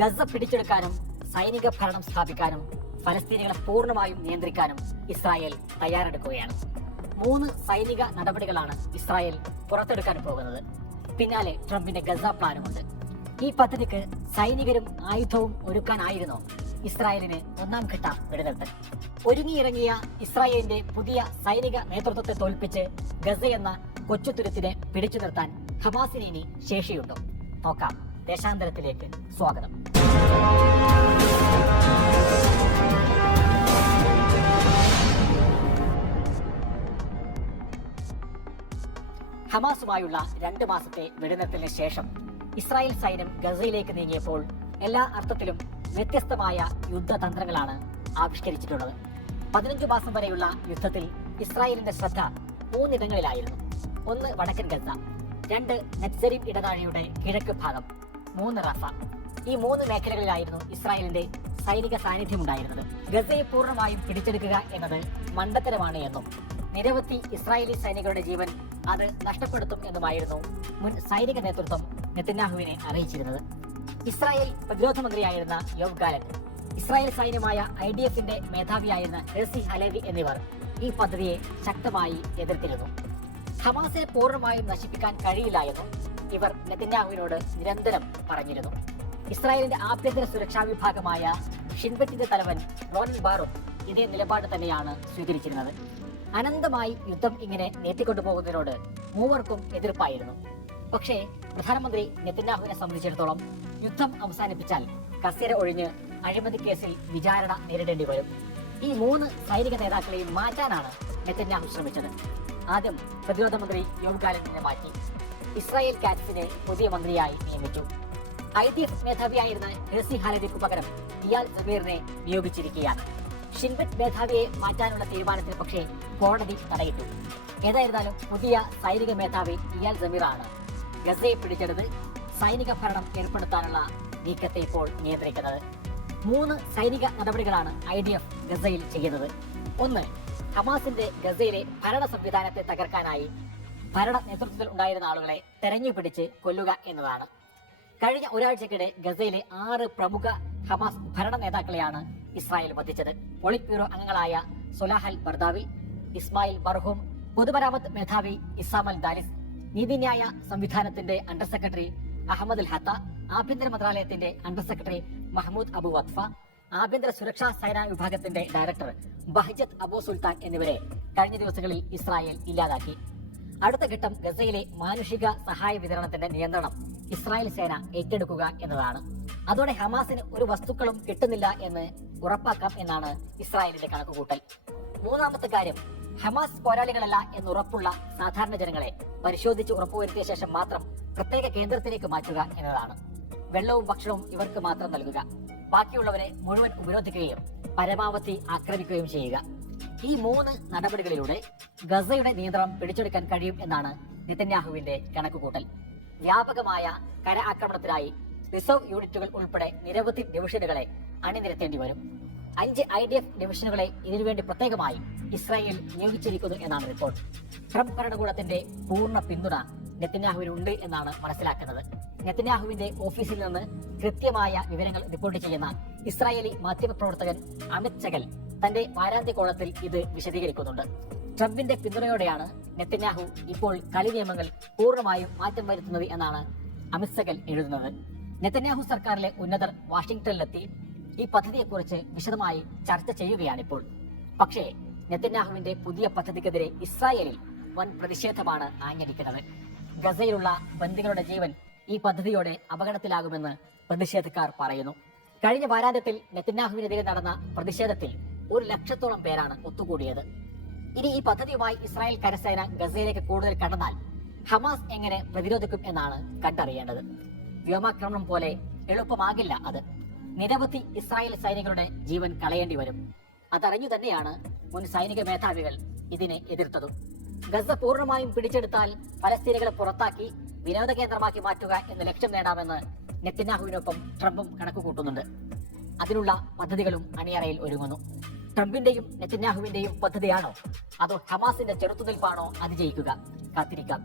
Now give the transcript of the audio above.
Gaza പിടിച്ചെടുക്കാനും സൈനിക ഭരണം സ്ഥാപിക്കാനും ഫലസ്തീനികളെ പൂർണ്ണമായും നിയന്ത്രിക്കാനും ഇസ്രായേൽ തയ്യാറെടുക്കുകയാണ്. 3 സൈനിക നടപടികളാണ് ഇസ്രായേൽ പുറത്തെടുക്കാൻ പോകുന്നത്. പിന്നാലെ ട്രംപിന്റെ ഗസ പ്ലാനുമുണ്ട്. ഈ പദ്ധതിക്ക് സൈനികരും ആയുധവും ഒരുക്കാനായിരുന്നു ഇസ്രായേലിന് 1ാം ഘട്ട വെടിനിർത്തൽ. ഒരുങ്ങിയിറങ്ങിയ ഇസ്രായേലിന്റെ പുതിയ സൈനിക നേതൃത്വത്തെ തോൽപ്പിച്ച് ഗസ എന്ന കൊച്ചുതുരുത്തിനെ പിടിച്ചു നിർത്താൻ ഹമാസിന് ഇനി ശേഷിയുണ്ടോ? നോക്കാം. ദേശാന്തരത്തിലേക്ക് സ്വാഗതം. ഹമാസുമായുള്ള 2 മാസത്തെ വെടിനിർത്തലിന് ശേഷം ഇസ്രായേൽ സൈന്യം ഗസയിലേക്ക് നീങ്ങിയപ്പോൾ എല്ലാ അർത്ഥത്തിലും വ്യത്യസ്തമായ യുദ്ധതന്ത്രങ്ങളാണ് ആവിഷ്കരിച്ചിട്ടുള്ളത്. 15 മാസം വരെയുള്ള യുദ്ധത്തിൽ ഇസ്രായേലിന്റെ ശ്രദ്ധ 3 ഇടങ്ങളിലായിരുന്നു. 1 വടക്കൻ ഗസ, 2 നെറ്റ്സരിം ഇടനാഴിയുടെ കിഴക്ക് ഭാഗം, 3 റഫ. ഈ 3 മേഖലകളിലായിരുന്നു ഇസ്രായേലിന്റെ സൈനിക സാന്നിധ്യം ഉണ്ടായിരുന്നത്. ഗസയെ പൂർണ്ണമായും പിടിച്ചെടുക്കുക എന്നത് മണ്ടത്തരമാണ് എന്നും നിരവധി ഇസ്രായേലി സൈനികരുടെ ജീവൻ അത് നഷ്ടപ്പെടുത്തും എന്നുമായിരുന്നു മുൻ സൈനിക നേതൃത്വം നെതന്യാഹുവിനെ അറിയിച്ചിരുന്നത്. ഇസ്രായേൽ പ്രതിരോധ മന്ത്രിയായിരുന്ന യോവ് ഗാലന്റ്, ഇസ്രായേൽ സൈന്യമായ IDFന്റെ മേധാവിയായിരുന്ന ഹെർസി ഹലേവി എന്നിവർ ഈ പദ്ധതിയെ ശക്തമായി എതിർത്തിരുന്നു. ഹമാസിനെ പൂർണ്ണമായും നശിപ്പിക്കാൻ കഴിയില്ല എന്നും ഇവർ നെതന്യാഹുവിനോട് നിരന്തരം പറഞ്ഞിരുന്നു. ഇസ്രായേലിന്റെ ആഭ്യന്തര സുരക്ഷാ വിഭാഗമായ ഷിൻബെറ്റിന്റെ തലവൻ റോണൻ ബാറൂഖ് ഇതേ നിലപാട് തന്നെയാണ് സ്വീകരിച്ചിരുന്നത്. അനന്തമായി യുദ്ധം ഇങ്ങനെ നീട്ടിക്കൊണ്ടുപോകുന്നതിനോട് മൂവർക്കും എതിർപ്പായിരുന്നു. പക്ഷേ പ്രധാനമന്ത്രി നെതന്യാഹുവിനെ സംബന്ധിച്ചിടത്തോളം യുദ്ധം അവസാനിപ്പിച്ചാൽ കസേര ഒഴിഞ്ഞ് അഴിമതി കേസിൽ വിചാരണ നേരിടേണ്ടി വരും. ഈ 3 സൈനിക നേതാക്കളെയും മാറ്റാനാണ് നെതന്യാഹു ശ്രമിച്ചത്. ആദ്യം പ്രതിരോധ മന്ത്രി യോവ് ഗാലന്റിനെ മാറ്റി ഇസ്രായേൽ കാറ്റ്സിനെ പുതിയ മന്ത്രിയായി നിയമിച്ചു. IDF മേധാവിയായിരുന്ന ഹെർസി ഹാലേവിക്ക് പകരം ഇയാൽ സമീറിനെ നിയോഗിച്ചിരിക്കുകയാണ്. ഷിൻബെറ്റ് മേധാവിയെ മാറ്റാനുള്ള തീരുമാനത്തിന് പക്ഷേ കോടതി തടയിട്ടു. ഏതായിരുന്നാലും പുതിയ സൈനിക മേധാവി ഇയാൽ സമീറാണ് ഗസയെ പിടിച്ചെടുത്ത് സൈനിക ഭരണം ഏർപ്പെടുത്താനുള്ള നീക്കത്തെ ഇപ്പോൾ നിയന്ത്രിക്കുന്നത്. 3 സൈനിക നടപടികളാണ് IDF ഗസയിൽ ചെയ്യുന്നത്. 1, ഹമാസിന്റെ ഗസയിലെ ഭരണ സംവിധാനത്തെ തകർക്കാനായി ഭരണ നേതൃത്വത്തിൽ ഉണ്ടായിരുന്ന ആളുകളെ തെരഞ്ഞു പിടിച്ച് കൊല്ലുക എന്നതാണ്. കഴിഞ്ഞ ഒരാഴ്ചക്കിടെ ഗസയിലെ 6 പ്രമുഖ ഹമാസ് ഭരണ നേതാക്കളെയാണ് ഇസ്രായേൽ വധിച്ചത്. പോളിറ്റ് ബ്യൂറോ അംഗങ്ങളായ സൊലാഹൽ ബർദാവി, ഇസ്മായിൽ ബർഹൂം, പൊതുമരാമത്ത് മേധാവി ഇസാമൽ ദാലിസ്, നീതിന്യായ സംവിധാനത്തിന്റെ അണ്ടർ സെക്രട്ടറി അഹമ്മദ് അൽ ഹത്ത, ആഭ്യന്തര മന്ത്രാലയത്തിന്റെ അണ്ടർ സെക്രട്ടറി മഹ്മൂദ് അബു വത്ഫ, ആഭ്യന്തര സുരക്ഷാ സേനാ വിഭാഗത്തിന്റെ ഡയറക്ടർ ബഹജത്ത് അബു സുൽത്താൻ എന്നിവരെ കഴിഞ്ഞ ദിവസങ്ങളിൽ ഇസ്രായേൽ ഇല്ലാതാക്കി. അടുത്ത ഘട്ടം ഗസയിലെ മാനുഷിക സഹായ വിതരണത്തിന്റെ നിയന്ത്രണം ഇസ്രായേൽ സേന ഏറ്റെടുക്കുക എന്നതാണ്. അതോടെ ഹമാസിന് ഒരു വസ്തുക്കളും കിട്ടുന്നില്ല എന്ന് ഉറപ്പാക്കാം എന്നാണ് ഇസ്രായേലിന്റെ കണക്കുകൂട്ടൽ. 3ാമത്തെ കാര്യം, ഹമാസ് പോരാളികളല്ല എന്നുറപ്പുള്ള സാധാരണ ജനങ്ങളെ പരിശോധിച്ച് ഉറപ്പുവരുത്തിയ ശേഷം മാത്രം പ്രത്യേക കേന്ദ്രത്തിലേക്ക് മാറ്റുക എന്നതാണ്. വെള്ളവും ഭക്ഷണവും ഇവർക്ക് മാത്രം നൽകുക, ബാക്കിയുള്ളവരെ മുഴുവൻ ഉപരോധിക്കുകയും പരമാവധി ആക്രമിക്കുകയും ചെയ്യുക. ഈ 3 നടപടികളിലൂടെ ഗസയുടെ നിയന്ത്രണം പിടിച്ചെടുക്കാൻ കഴിയും എന്നാണ് നെതന്യാഹുവിന്റെ കണക്കുകൂട്ടൽ. വ്യാപകമായ കര ആക്രമണത്തിനായി റിസർവ് യൂണിറ്റുകൾ ഉൾപ്പെടെ നിരവധി ഡിവിഷനുകളെ അണിനിരത്തേണ്ടി വരും. 5 IDF ഡിവിഷനുകളെ ഇതിനുവേണ്ടി പ്രത്യേകമായി ഇസ്രായേൽ നിയോഗിച്ചിരിക്കുന്നു എന്നാണ് റിപ്പോർട്ട്. ട്രംപ് ഭരണകൂടത്തിന്റെ പൂർണ്ണ പിന്തുണ നെതന്യാഹുവിനുണ്ട് എന്നാണ് മനസ്സിലാക്കുന്നത്. നെതന്യാഹുവിന്റെ ഓഫീസിൽ നിന്ന് കൃത്യമായ വിവരങ്ങൾ റിപ്പോർട്ട് ചെയ്യുന്ന ഇസ്രായേലി മാധ്യമപ്രവർത്തകൻ അമിത് ചഗൽ തന്റെ വാരാന്ത്യ കോളത്തിൽ ഇത് വിശദീകരിക്കുന്നുണ്ട്. ട്രംപിന്റെ പിന്തുണയോടെയാണ് നെതന്യാഹു ഇപ്പോൾ കളി നിയമങ്ങൾ പൂർണ്ണമായും മാറ്റം വരുത്തുന്നത് എന്നാണ് അമിത് ചഗൽ എഴുതുന്നത്. നെതന്യാഹു സർക്കാരിലെ ഉന്നതർ വാഷിംഗ്ടണിലെത്തി ഈ പദ്ധതിയെക്കുറിച്ച് വിശദമായി ചർച്ച ചെയ്യുകയാണിപ്പോൾ. പക്ഷേ നെതന്യാഹുവിന്റെ പുതിയ പദ്ധതിക്കെതിരെ ഇസ്രായേലിൽ വൻ പ്രതിഷേധമാണ് ആഞ്ഞടിക്കുന്നത്. ഗസയിലുള്ള ബന്ദികളുടെ ജീവൻ ഈ പദ്ധതിയോടെ അപകടത്തിലാകുമെന്ന് പ്രതിഷേധക്കാർ പറയുന്നു. കഴിഞ്ഞ വാരാന്ത്യത്തിൽ നെതന്യാഹുവിനെതിരെ നടന്ന പ്രതിഷേധത്തിൽ 1 ലക്ഷത്തോളം പേരാണ് ഒത്തുകൂടിയത്. ഇനി ഈ പദ്ധതിയുമായി ഇസ്രായേൽ കരസേന ഗസയിലേക്ക് കൂടുതൽ കടന്നാൽ ഹമാസ് എങ്ങനെ പ്രതിരോധിക്കും എന്നാണ് കണ്ടറിയേണ്ടത്. വ്യോമാക്രമണം പോലെ എളുപ്പമാകില്ല അത്. നിരവധി ഇസ്രായേൽ സൈനികരുടെ ജീവൻ കളയേണ്ടി വരും. അതറിഞ്ഞു തന്നെയാണ് മുൻ സൈനിക മേധാവികൾ ഇതിനെ എതിർത്തതും. ഗസ പൂർണ്ണമായും പിടിച്ചെടുത്താൽ ഫലസ്തീനികളെ പുറത്താക്കി വിനോദ കേന്ദ്രമാക്കി മാറ്റുക എന്ന ലക്ഷ്യം നേടാമെന്ന് നെതന്യാഹുവിനൊപ്പം ട്രംപും കണക്കുകൂട്ടുന്നുണ്ട്. അതിനുള്ള പദ്ധതികളും അണിയറയിൽ ഒരുങ്ങുന്നു. ട്രംപിന്റെയും നെതന്യാഹുവിന്റെയും പദ്ധതിയാണോ അതോ ഹമാസിന്റെ ചെറുത്തുനിൽപ്പാണോ അതിജയിക്കുക? കാത്തിരിക്കാം.